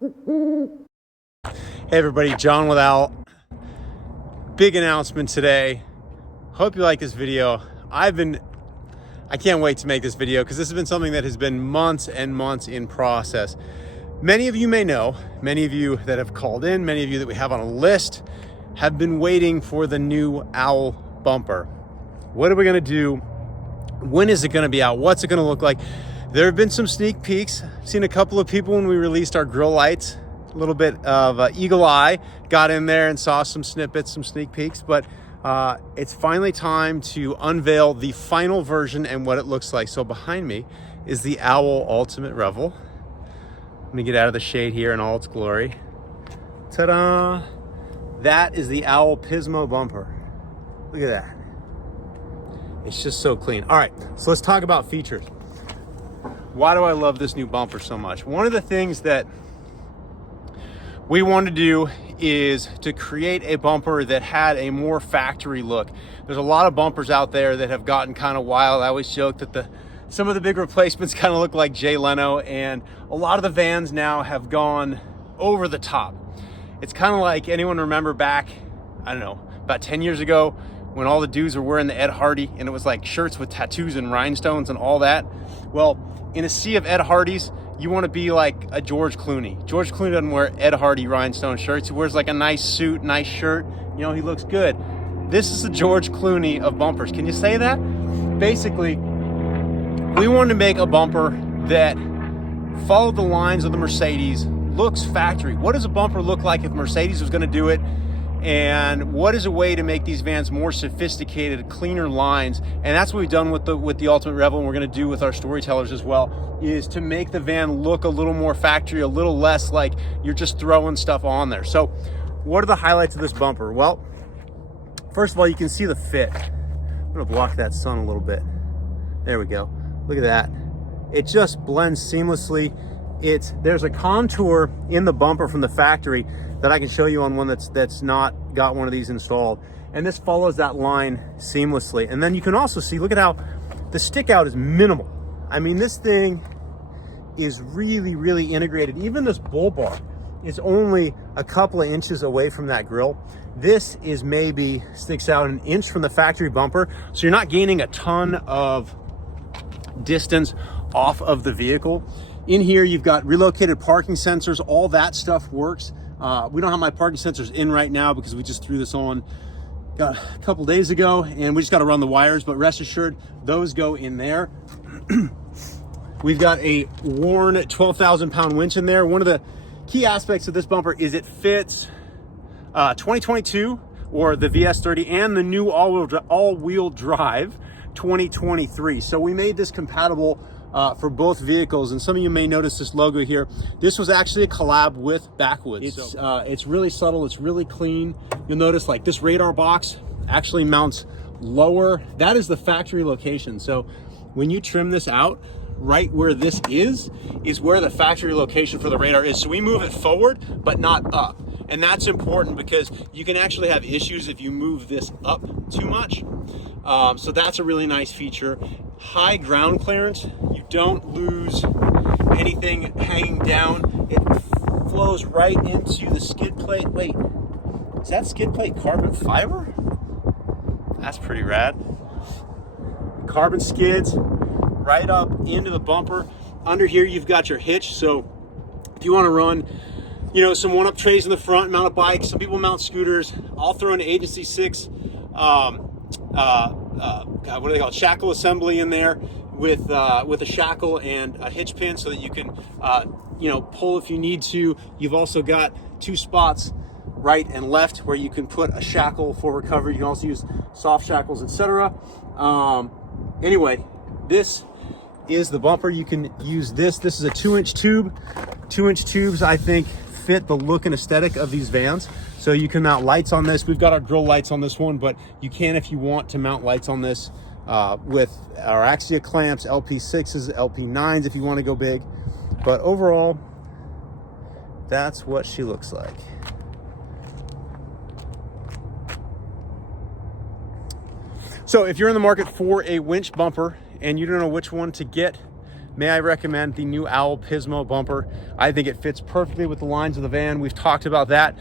Hey everybody, John with Owl. Big announcement today. Hope you like this video. I can't wait to make this video because this has been something that has been months and months in process. Many of you may know, many of you that have called in, many of you that we have on a list have been waiting for the new Owl bumper. What are we gonna do? When is it gonna be out? What's it gonna look like? There have been some sneak peeks. I've seen a couple of people when we released our grill lights. A little bit of eagle eye, got in there and saw some snippets, some sneak peeks, but it's finally time to unveil the final version and what it looks like. So behind me is the Owl Ultimate Revel. Let me get out of the shade here in all its glory. Ta-da! That is the Owl Pismo bumper. Look at that. It's just so clean. All right, so let's talk about features. Why do I love this new bumper so much? One of the things that we wanted to do is to create a bumper that had a more factory look. There's a lot of bumpers out there that have gotten kind of wild. I always joke that some of the big replacements kind of look like Jay Leno, and a lot of the vans now have gone over the top. It's kind of like, anyone remember back, I don't know, about 10 years ago when all the dudes were wearing the Ed Hardy and it was like shirts with tattoos and rhinestones and all that? Well, in a sea of Ed Hardys, you want to be like a George Clooney. George Clooney doesn't wear Ed Hardy rhinestone shirts. He wears like a nice suit, nice shirt. You know, he looks good. This is the George Clooney of bumpers. Can you say that? Basically, we wanted to make a bumper that followed the lines of the Mercedes, looks factory. What does a bumper look like if Mercedes was going to do it? And what is a way to make these vans more sophisticated, cleaner lines? And that's what we've done with the Ultimate Revel, and we're going to do with our storytellers as well, is to make the van look a little more factory, a little less like you're just throwing stuff on there. So what are the highlights of this bumper? Well, first of all, you can see the fit. I'm going to block that sun a little bit. There we go. Look at that. It just blends seamlessly. There's a contour in the bumper from the factory that I can show you on one that's not got one of these installed. And this follows that line seamlessly. And then you can also see, look at how the stick out is minimal. I mean, this thing is really, really integrated. Even this bull bar is only a couple of inches away from that grill. This is maybe sticks out an inch from the factory bumper. So you're not gaining a ton of distance off of the vehicle. In here, you've got relocated parking sensors. All that stuff works. We don't have my parking sensors in right now because we just threw this on a couple days ago, and we just got to run the wires, but rest assured, those go in there. We've got a worn 12,000 pound winch in there. One of the key aspects of this bumper is it fits 2022 or the VS30 and the new all-wheel drive 2023. So we made this compatible for both vehicles, and some of you may notice this logo here. This was actually a collab with Backwoods. It's really subtle, it's really clean. You'll notice like this radar box actually mounts lower. That is the factory location. So when you trim this out, right where this is where the factory location for the radar is. So we move it forward, but not up. And that's important because you can actually have issues if you move this up too much. So that's a really nice feature. High ground clearance. You don't lose anything hanging down. It flows right into the skid plate. Wait, is that skid plate carbon fiber? That's pretty rad. Carbon skids right up into the bumper. Under here, you've got your hitch. So if you want to run, you know, some one-up trays in the front, mount a bike. Some people mount scooters. I'll throw an Agency 6 what do they call it? Shackle assembly in there with a shackle and a hitch pin so that you can pull if you need to. You've also got two spots, right and left, where you can put a shackle for recovery. You can also use soft shackles, etc. Anyway, this is the bumper. You can use this. This is a 2-inch tube. 2-inch tubes, I think, fit the look and aesthetic of these vans. So you can mount lights on this. We've got our grill lights on this one, but you can, if you want, to mount lights on this with our Axia clamps, LP6s, LP9s if you want to go big. But overall, that's what she looks like. So if you're in the market for a winch bumper and you don't know which one to get, may I recommend the new Owl Pismo bumper. I think it fits perfectly with the lines of the van. We've talked about that.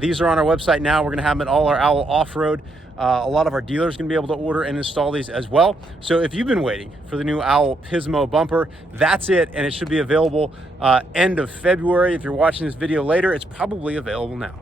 These are on our website now. We're gonna have them at all our Owl off-road. A lot of our dealers are gonna be able to order and install these as well. So if you've been waiting for the new Owl Pismo bumper, that's it, and it should be available end of February. If you're watching this video later, it's probably available now.